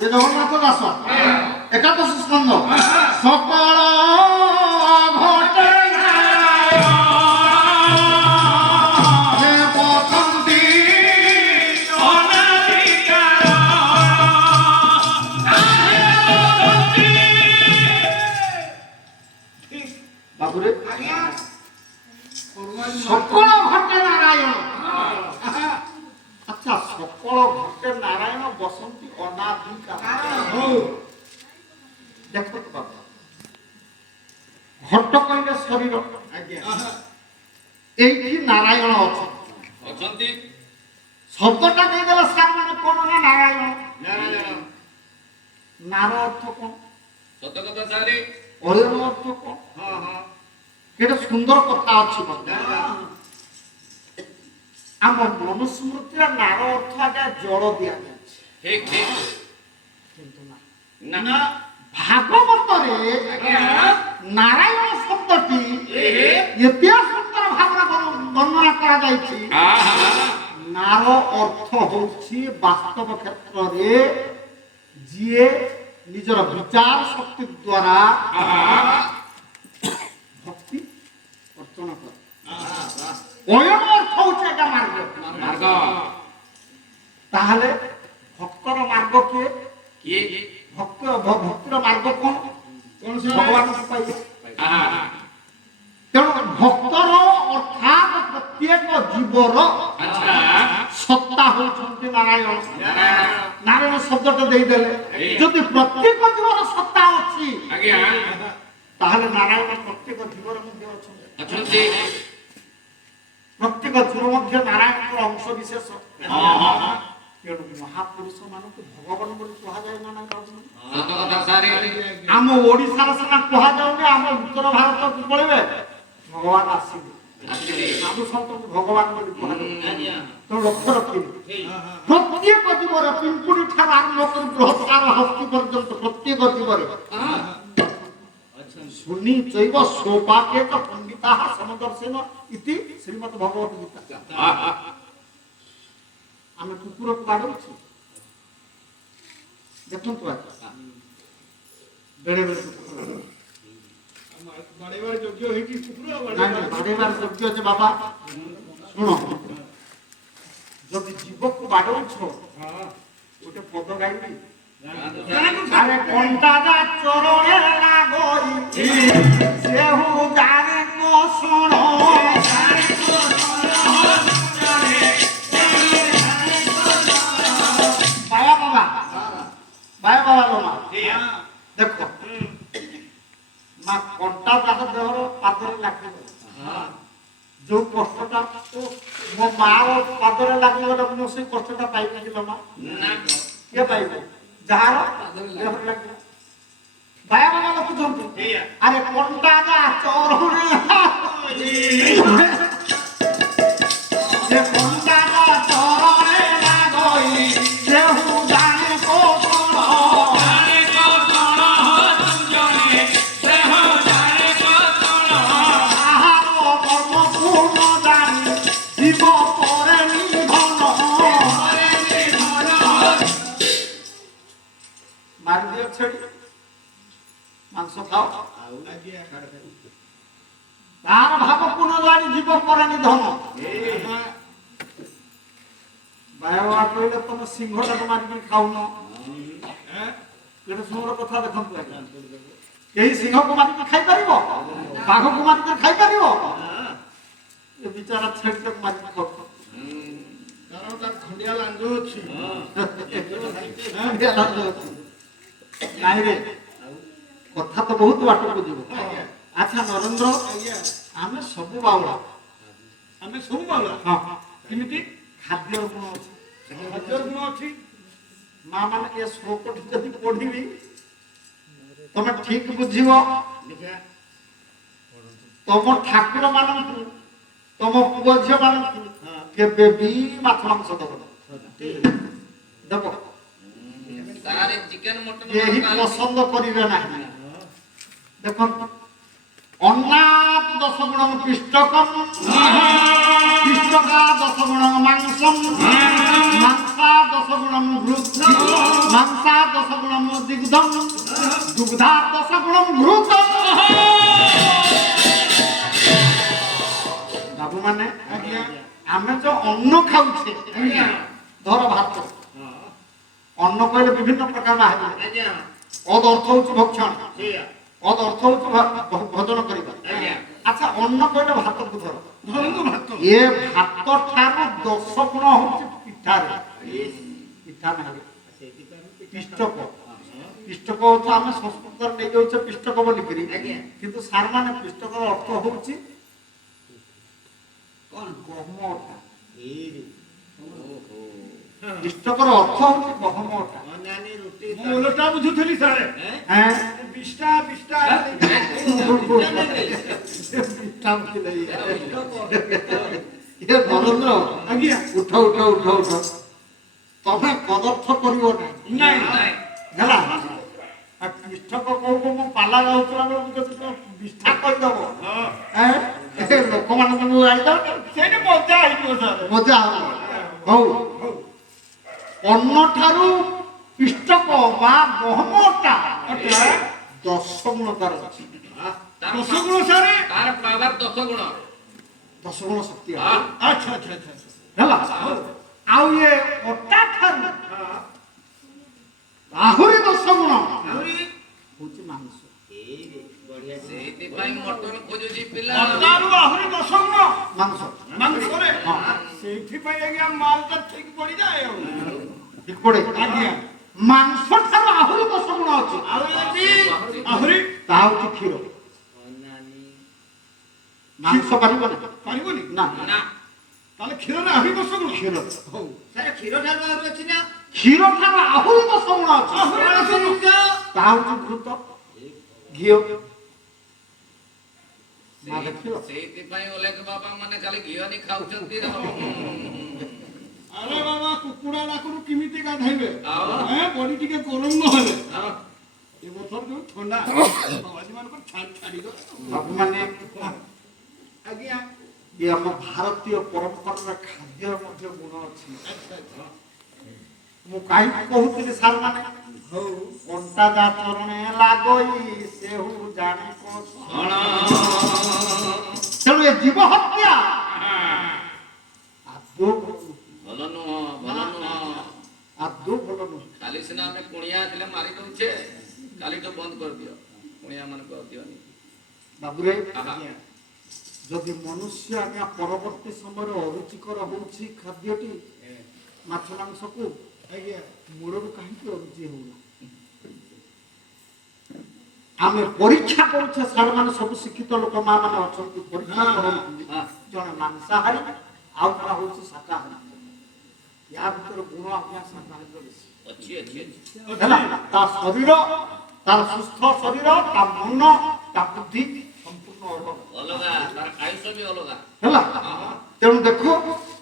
জগন্নাথ দাস একাদশ স্কন্ধ সকল ঘটে বাবুরে সকল ঘটে নারায়ণ। আচ্ছা, সকল ঘটে নারায়ণ বসন্তী অনাদিকাল। দেখো তো বাবা, ঘট কইলে শরীর, এইটি নারায়ণ অଛନ୍ତି। শব্দটা দিয়ে দেবে সার মানে কোন না নারায়ণ। নার অর্থ কোন? সত্য কথা সারি। অয়ন অর্থ কোন? এটা সুন্দর কথা আছে বাবা। আমার মনুস্মৃতির নার অর্থ আগে জড় দিয়া যাচ্ছে, ঠিক ঠিক, কিন্তু না না ভাগবতরে নারায়ণ শব্দটি ইতিহাস ভাবনা বর্ণনা করা যাইছে। নার অর্থ হচ্ছে বাস্তব ক্ষেত্রে যিয়ে নিজের বিচার শক্তি দ্বারা ভক্তি অর্চনা করে। অয়ন অর্থ হচ্ছে এটা মার্গ। তাহলে ভক্তর মার্গ কে? ভক্তির মার্গ কোন? ভগবান পাইবে। তেଣୁ ଭକ୍ତର ଅର୍ଥାତ୍ ପ୍ରତ୍ୟେକ ଜୀବର ସତ୍ତା ହେଉଛନ୍ତି ନାରାୟଣ। ନାରାୟଣ ଶବ୍ଦଟା ଦେଇଦେଲେ ଯଦି ପ୍ରତ୍ୟେକ ଜୀବର ସତ୍ତା ଅଛି ତାହେଲେ ନାରାୟଣ ପ୍ରତ୍ୟେକ ଜୀବର ମଧ୍ୟ ଅଛନ୍ତି। ପ୍ରତ୍ୟେକ ଜୀବ ମଧ୍ୟ ନାରାୟଣଙ୍କର ଅଂଶ ବିଶେଷ। ତେଣୁ ମହାପୁରୁଷ ମାନଙ୍କୁ ଭଗବାନ ବୋଲି କୁହାଯାଏ ନା ନାହିଁ? ଆମ ଓଡ଼ିଶାର ସିନା କୁହାଯାଉନି, ଆମ ଉତ୍ତର ଭାରତକୁ ପଳେଇବେ ଭଗବାନ ଆସିବେ, ସାଧୁ ସନ୍ତଙ୍କୁ ଭଗବାନ ବୋଲି କୁହାଯାଏ। ତେଣୁ ଲକ୍ଷ୍ୟ ରଖିବେ ପ୍ରତ୍ୟେକ ଜୀବର ପିମ୍ପୁଡ଼ି ଠାରୁ ଆରମ୍ଭ କରି ବୃହତ୍କାର ହସ୍ତି ପର୍ଯ୍ୟନ୍ତ ପ୍ରତ୍ୟେକ ଜୀବରେ ଶୁନି ଚୈବ ସୌପାକେତ ପଣ୍ଡିତାଃ ସମଦର୍ଶନ ଇତି ଶ୍ରୀମଦ୍ ଭଗବତ ଗୀତା। ଆମେ କୁକୁରକୁ ବାଡ଼ଉଛୁ, ଦେଖନ୍ତୁ ବେଳେ ବେଳେ ବାଡ଼େଇବାର ଯୋଗ୍ୟ ହେଇକି କୁକୁର ବାଡ଼େଇବାର ଯୋଗ୍ୟ ଯେ ବାବା ଶୁଣ, ଯଦି ଜୀବକୁ ବାଡ଼ଉଛ ଗୋଟେ ପଦ ଗାଇବି, ଆରେ କଣ୍ଟାଟା ଚରଣେ ଲାଗଇ ସେହୁ ଗାରେ କୋଷଣ ଦେଖ ମା କଣ୍ଟା ତାହା ଦେହର ପାଦରେ ଲାଗିବ, ଯୋଉ କଷ୍ଟଟା ମୋ ମାର ପାଦରେ ଲାଗିଗଲେ ମୁଁ ସେଇ କଷ୍ଟଟା ପାଇବି କି ମା? କିଏ ପାଇବ? ଯାହାର ଦେହରେ ଲାଗିବ। ବାୟା ବାବା ଲେଖୁଛନ୍ତି, ଆରେ କଣ୍ଟା ଚରଣେ মাংস খাও, তার ভাব কোন জানি জীব করেনি ধন। বাবা কইলে তুমি সিংহটাকে মারিকি খাওন, এটা সুন্দর কথা। দেখন্তু এই সিংহକୁ মারিকি খাই পারিব? বাঘକୁ মারিকি খাই পারিব? ଏ ବିଚାରା ଛେଳିଟାକୁ ମାରିକି ଖାଉ, କାରଣ ତାର ଖଣ୍ଡିଆ ଲାଞ୍ଜ ଅଛି। ନାଇଁ ରେ, କଥା ତ ବହୁତ ବାଟକୁ ଯିବ। ଆଚ୍ଛା ନରେନ୍ଦ୍ର, ଆମେ ସବୁ ବାଉଳା, ଆମେ ସବୁ ବାଉଳା। ହଁ, କେମିତି? ଖାଦ୍ୟର ଗୁଣ ଅଛି, ଖାଦ୍ୟର ଗୁଣ ଅଛି। ମା ମାନେ ଏ ଶ୍ଲୋକଟି ଯଦି ପଢିବି ତମେ ଠିକ ବୁଝିବ, ତମ ଠାକୁର ମାନଙ୍କୁ, ତମ ପୁଅ ଝିଅ ମାନଙ୍କୁ କେବେ ବି ମାଛ ମାଂସ ଦବ ଦେବ କେହି ପସନ୍ଦ କରିବେ ନାହିଁ। ଦେଖନ୍ତୁ, ଅନାଦି দশগুণং পিষ্টকম পিষ্টকা দশগুণং মাংসম মাংসা দশগুণং ঘৃত মাংসা দশগুণং দুগ্ধম দুগ্ধা দশগুণং ঘৃত। বাবু মানে ଆମେ ଯୋଉ ଅନ୍ନ ଖାଉଛେ ଧର ଭାତ ଅନ୍ନ କହିଲେ ବିଭିନ୍ନ ପ୍ରକାର ବାହାରିବ। ଅଦ ଅର୍ଥ ହଉଛି ଭକ୍ଷଣ ଅଦ ଅର୍ଥ ହଉଛି ଭୋଜନ କରିବା। ଆଚ୍ଛା ଅନ୍ନ କହିଲେ ଭାତକୁ ଧର ଏ ଭାତ ଠାରୁ 10 ଗୁଣ ହଉଛି ପିଠାରେ ପିଠା ନାହିଁ ପିଷ୍ଟକ ପିଷ୍ଟକ ହଉଛି ଆମେ ସଂସ୍କୃତରେ ନେଇଯାଉଛେ ପିଷ୍ଟକ ବୋଲିକିରି କିନ୍ତୁ ସାର୍ ମାନେ ପିଷ୍ଟକର ଅର୍ଥ ହଉଛି ଗହମ ଅଟା। ପିଷ୍ଟକର ଅର୍ଥ ହଉଛି ଗହମ ଅଟା। ମୁଁ ଓଲଟା ବୁଝୁଥିଲି ସାର୍ ବିଷ୍ଟା ବିଷ୍ଟା ନରେନ୍ଦ୍ର ଆଜ୍ଞା ଉଠ ଉଠ ଉଠ ଉଠ ତମେ କଦର୍ଥ କରିବ ନାଇଁ ହେଲା। ପିଷ୍ଟକ କୋଉ କୋଉ ମୁଁ ପାଲା ଯାଉଥିଲା ବେଳକୁ ଯଦି ବିଷ୍ଠା କରିଦବ ଲୋକମାନେ ତମକୁ ଆଣିଦବ ସେଇଠି ମଜା ହେଇଯିବ ସାର୍। ମଜା ହବ। ହଉ ଅନ୍ନ ଠାରୁ ପିଷ୍ଟକ ବା ଗହମ ଅଟା 10 ଗୁଣ ତାର ଅଛି। 10 ଗୁଣ ସାର୍ ତାର ପାୱାର 10 ଗୁଣ 10 ଗୁଣ ଶକ୍ତି ଆଚ୍ଛା ଆଚ୍ଛା ଆଚ୍ଛା ହେଲା। ଆଉ ଇଏ ଅଟା ଠାରୁ ଆହୁରି 10 ଗୁଣ ହଉଛି ମାଂସ। ସେଇଥିପାଇଁ ମଟନ ଖୋଜୁଛି ପିଲା। ଅଟାରୁ ଆହୁରି 10 ଗୁଣ ମାଂସ ମାଂସରେ ସେଇଥିପାଇଁ ଆଜ୍ଞା ମାଲଟା ଠିକ ପଡିଯାଏ ଆଉ ଠିକ ପଡେ। ଆଜ୍ଞା ମାଂସ ଠାରୁ ଆହୁରି 10 ଗୁଣ ଅଛି। ଆହୁରି ତାହା ହଉଛି କ୍ଷୀର। ମାଂସ ପାରିବ ନା ପାରିବନି ନା ନା ତାହେଲେ କ୍ଷୀରରେ ଆହୁରି 10 ଗୁଣ କ୍ଷୀର ହଉ କ୍ଷୀର ଠାରୁ ଆହୁରି ଅଛି ନା କ୍ଷୀର ଠାରୁ ଆହୁରି 10 ଗୁଣ ଅଛି। ଆହୁରି 10 ଗୁଣ ତାହା ହଉଛି ଘୃତ ଘିଅ। ମା ଦେଖିଲ ସେଇଥିପାଇଁ ଅଲେଖ ବାବା ମାନେ ଖାଲି ଘିଅନି ଖାଉଛନ୍ତି। ଆରେ ବାବା କୁକୁଡ଼ା ଡାକରୁ କେମିତି ଗାଧେଇବେ ଆଉ? ବଡି ଟିକେ ଗରମ ନହେଲେ ଏ ବର୍ଷର ଯୋଉ ଥଣ୍ଡା ମାନଙ୍କର ଛାଡିଗଲା ବାବୁ ମାନେ ଆଜ୍ଞା ଇଏ ଆମ ଭାରତୀୟ ପରମ୍ପରାର ଖାଦ୍ୟର ମଧ୍ୟ ଗୁଣ ଅଛି। ମୁଁ କାହିଁକି କହୁଥିଲି ସାର୍ ମାନେ ହଉ କଣ୍ଟା ଯା ଚରଣେ ଲାଗୋଇ ସେହୁ ଜାଣେ ତେଣୁ ଏ ଜୀବ ହତ୍ୟା ଆଦୌ ଭଲ ନୁହଁ ଭଲ ନୁହଁ। ଆଦୌ ଭଲ ନୁହେଁ। କାଲି ସିନା ଆମେ କୁଣିଆ ଥିଲେ ମାରି ଦଉଛେ କାଲିଠୁ ବନ୍ଦ କରିଦିଅ କୁଣିଆ ମାନଙ୍କୁ ଆଉ ଦିଅନି। ବାବୁରେ ଆଜ୍ଞା ଯଦି ମନୁଷ୍ୟ ଆଜ୍ଞା ପରବର୍ତ୍ତୀ ସମୟରେ ଅରୁଚିକର ହଉଛି ଖାଦ୍ୟଟି ମାଛ ମାଂସକୁ ଆଜ୍ଞା ମୂଳରୁ କାହିଁକି ଅରୁଚି ହଉନା? ଆମେ ପରୀକ୍ଷା କରୁଛେ ସାର୍ ମାନେ ସବୁ ଶିକ୍ଷିତ ଲୋକ ମା ମାନେ ଅଛନ୍ତି ପରୀକ୍ଷା କରନ୍ତି ଜଣେ ମାଂସାହାରୀ ଆଉ ଜଣେ ହଉଛି ଶାକାହାରୀ। ୟା ଭିତରେ ଗୁଣ ଆଜ୍ଞା ଶାକାହାରୀର ବେଶୀ ଅଛି ଅଛି ଅଛି ହେଲା। ତା ଶରୀର ତାର ସୁସ୍ଥ ଶରୀର ତା ମନ ତା ବୁଦ୍ଧି ସମ୍ପୂର୍ଣ୍ଣ ଅଲଗା ତାର ଆୟୁଷ ବି ଅଲଗା ହେଲା। ତେଣୁ ଦେଖ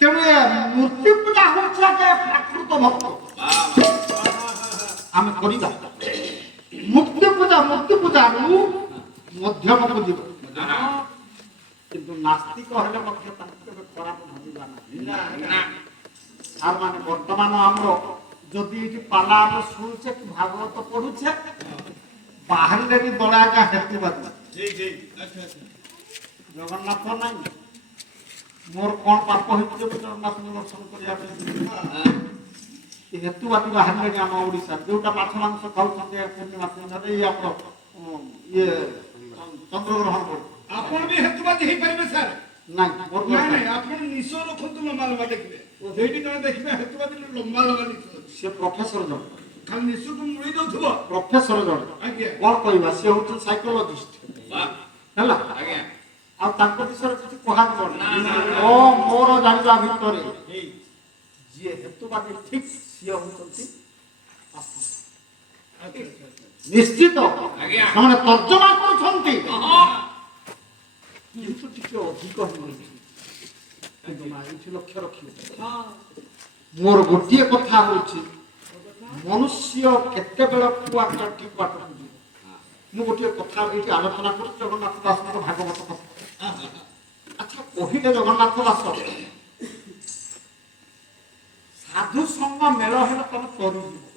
ତେଣୁ ଏ ମୂର୍ତ୍ତି ପୂଜା ହଉଛି ଆଜ୍ଞା ପ୍ରାକୃତ ଭକ୍ତ ଆମେ କରିବା। ମୂର୍ତ୍ତି ପୂଜାରୁ ମଧ୍ୟମକୁ ଯିବ କିନ୍ତୁ ନାସ୍ତିକ ହେଲେ ମଧ୍ୟ ତାଙ୍କୁ କେବେ ଖରାପ ଭାବିବା ନାହିଁ। ସାର୍ ମାନେ ବର୍ତ୍ତମାନ ଆମର ଯଦି ଏଠି ପାଲା ଆମେ ଶୁଣୁଛେ କି ଭାଗବତ ପଢୁଛେ ବାହାରିଲେ ବି ଦଳେ ଆଜ୍ଞା ହେତୁବାଦୀ ଜଗନ୍ନାଥ ନାହିଁ ମୋର କଣ ପାପ ହେଇଛି ଯେ ଜଗନ୍ନାଥଙ୍କୁ ଦର୍ଶନ କରିବା ପାଇଁ ହେତୁବାଦୀ ବାହାରିଲେଣି ଆମ ଓଡ଼ିଶାରେ ଯୋଉଟା ମାଛ ମାଂସ ଖାଉଛନ୍ତି ପୂର୍ଣ୍ଣିମା ସନ୍ଧ୍ୟାରେ ଇଏ ଆମର ଇଏ ଚନ୍ଦ୍ରଗ୍ରହଣ କରୁ ଆପଣ ବି ହେତୁବାଦୀ ହେଇପାରିବେ ସାର୍। ନାଇଁ ମୋର ନାଇଁ ନାଇଁ ଆପଣ ନିଶ ରଖନ୍ତୁ ଲମ୍ବା ଲମ୍ବା ଦେଖିବେ ସେଇଠି ତମେ ଦେଖିବେ ହେତୁବାଦୀ ଲମ୍ବା ଲମ୍ବା ନିଶ ସେ ପ୍ରଫେସର ଜଣେ ଖାଲି ନିଶକୁ ମୁଳି ଦଉଥିବ ପ୍ରଫେସର ଜଣେ ଆଜ୍ଞା କଣ କହିବା ସେ ହଉଛନ୍ତି ସାଇକୋଲୋଜିଷ୍ଟ ହେଲା। ଆଜ୍ଞା ଆଉ ତାଙ୍କ ବିଷୟରେ କିଛି କୁହାଯିବନି। ଓ ମୋର ଜାଣିବା ଭିତରେ ଯିଏ ହେତୁବାଦୀ ଠିକ ସିଏ ହଉଛନ୍ତି ନିଶ୍ଚିତ ସେମାନେ ତର୍ଜମା କରୁଛନ୍ତି କିନ୍ତୁ ଟିକେ ଅଧିକ ହେଇଯାଉଛି। କିନ୍ତୁ ମା ଏଇଠି ଲକ୍ଷ୍ୟ ରଖିବେ ମୋର ଗୋଟିଏ କଥା ହଉଛି ମନୁଷ୍ୟ କେତେବେଳକୁ ଆଜ୍ଞା ଠିକ ବାଟକୁ ଯିବ। ମୁଁ ଗୋଟିଏ କଥା ଏଇଠି ଆଲୋଚନା କରୁଛି ଜଗନ୍ନାଥ ଦାସଙ୍କ ଭାଗବତ କଥା ଆଚ୍ଛା କହିଲେ ଜଗନ୍ନାଥ ଦାସ ସାଧୁ ସଙ୍ଗ ମେଳ ହେଲେ ତମେ କରିଯିବ